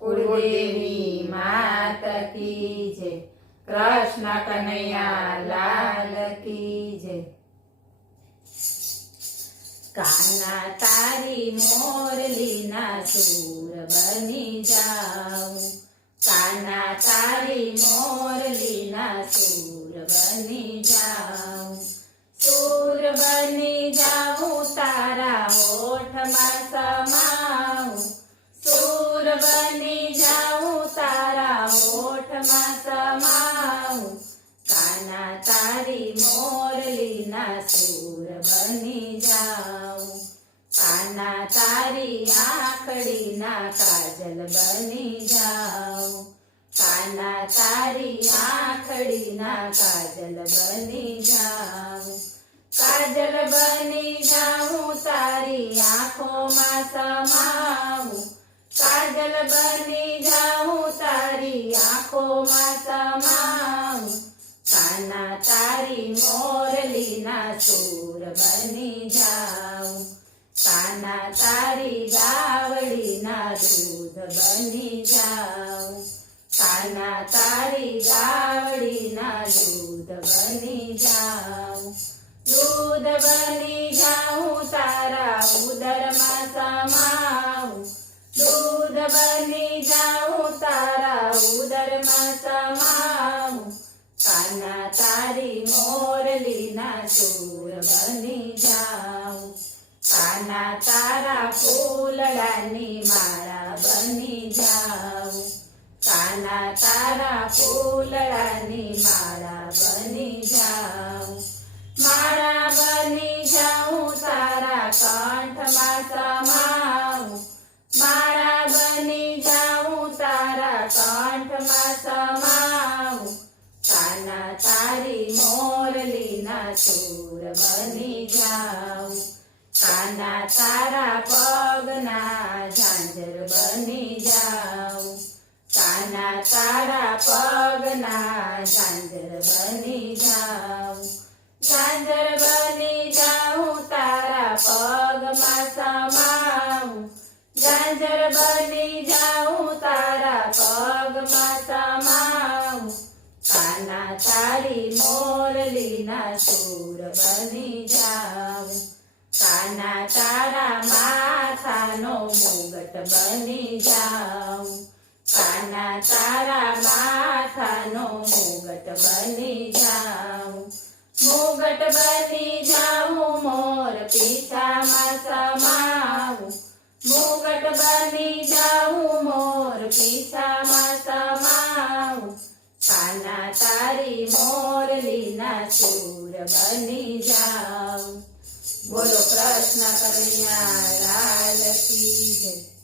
कुलदेवी माता की जय। कृष्ण कन्हैया लाल की जय। कान्हा तारी मोरली ना सूर बनी जाऊं। कान्हा तारी मोरली ना सूर बनी जाऊं। सूर बनी जाऊं तारा होठ में समाऊं। सूर बनी जाऊं तारा होठ में समाऊं। कान्हा तारी मोरली ना सूर बनी जाऊं। कान्हा तारी आखड़ी ना काजल बनी जाऊं। कान्हा तारी आखड़ी ना काजल बनी जाऊं। काजल बनी जाऊं तारी आँखों में समाऊं। काजल बनी जाऊं तारी आँखों में समाऊं। कान्हा तारी मोरली ना सूर बनी जाऊं। कान्हा तारी गावड़ी ना दूध बनी जाऊं। कान्हा तारी गावड़ी ना दूध बनी जाऊं। दूध बनी जाऊं तारा उदर में समाऊं। दूध बनी जाऊं तारा उदर में समाऊं। कान्हा तारी मोरली ना सूर बनी जाऊं। कान्हा तारा फूलड़ानी माला बनी जाऊं। कान्हा तारा फूलड़ानी माला बनी जाऊं। माला बनी जाऊं तारा कंठ में समाऊं। माला बनी जाऊं तारा कंठ में समाऊं। कान्हा तारी मोरली ना सूर बनी जाऊं। कान्हा तारा पगना झांझर बनी जाऊं। कान्हा तारा पगना झांझर बनी जाऊं। झांझर बनी जाऊं तारा पग में समाऊं। झांझर बनी जाऊं तारा पग में समाऊं। कान्हा तारी मोरली ना सूर बनी जाऊं। कान्हा तारा माथानो मुगट बनी जाऊं। कान्हा तारा माथानो मुगट बनी जाऊं। मुगट बनी जाऊं मोर पीछा में समाऊं। मुगट बनी जाऊं मोर पीछा में समाऊं। कान्हा तारी मोरली ना सूर बनी जाऊं। बोलो कृष्ण कन्हैया लाल की जय।